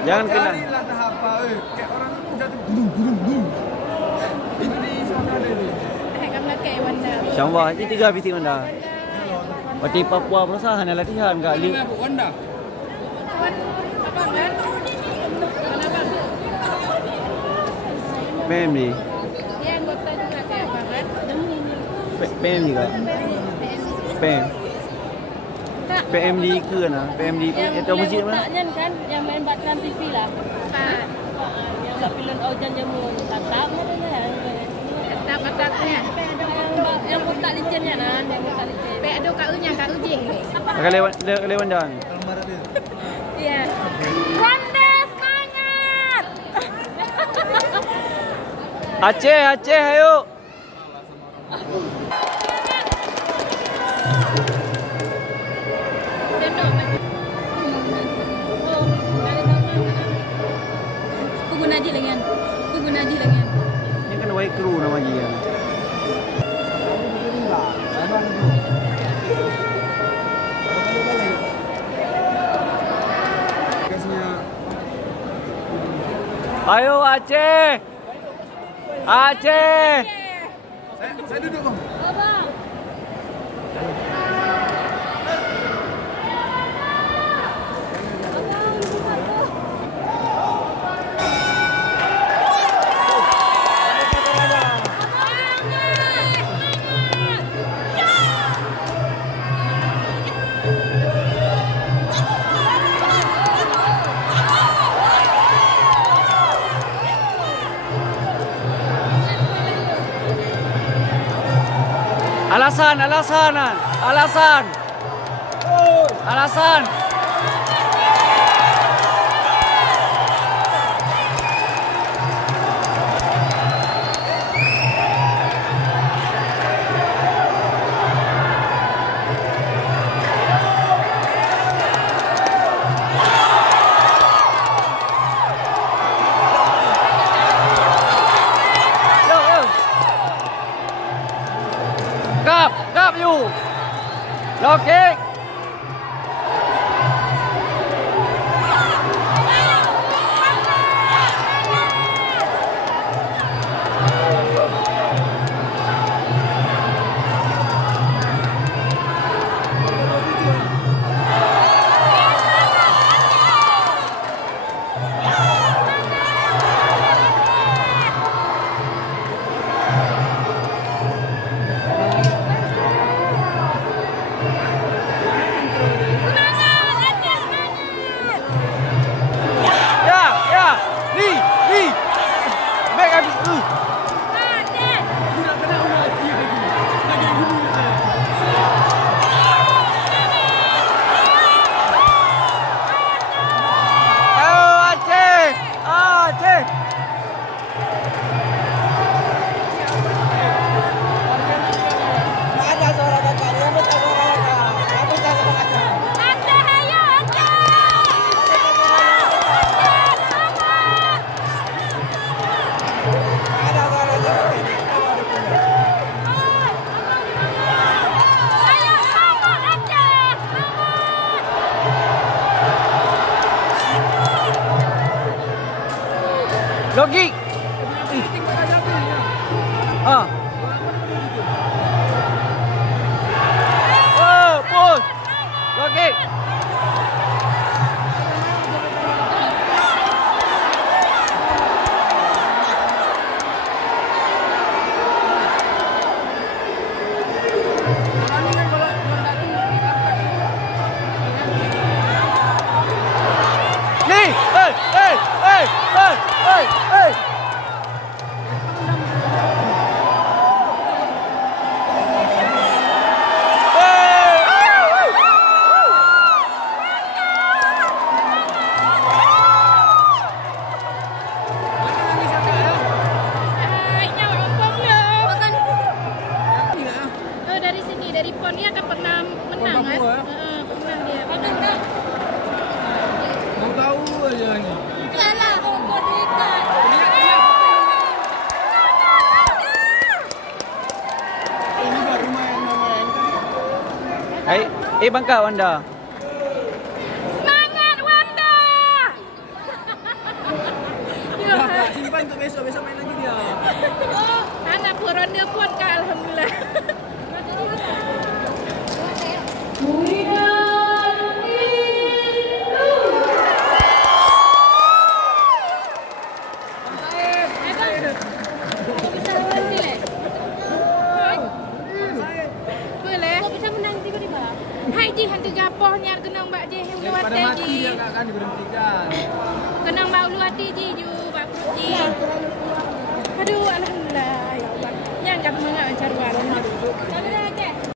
Jangan kena. Carilah tahap apa, kayak orang jatuh bum. Itu di sana ada ni. Kami kayak Wanda. Syambah, ini 3 bising Wanda. Waktu Papua perusahaan latihan kak. Apa Wanda? Apa kan? Kenapa? PM ni. Dia anggota juga kayak banget. PM juga. PM. PM di ke na. PM di itu masjid mana? Yang kan yang main batran TV lah. Pak. Yang tak pilih aujan jamu tatap Tatap-tatapnya. Yang kotak licennya nan, yang kotak licen. Pe ada KU-nya, KUJ. Kali Wanda. Iya. Wanda semangat. Aceh, ayo. Guna di lengan. Ini kan white crew nama dia. Ayo Aceh. Saya duduk bang. Abang. Alasan. Gap you. Low kick. Logi. Oh, push. Logi. Nih, hey. Dari sini, dari PON dia kan pernah menang kan? Pernah dia. Mau tahu aja ni. Kalah Hongkong ikan. Ini baru main. Bangka Wanda. Semangat Wanda. Pada mati dia nggak akan diberhentikan. Kenang bau lu hati ji ju, Pak Ji. Aduh, alhamdulillah ya Allah. Yang kat menga acar warung.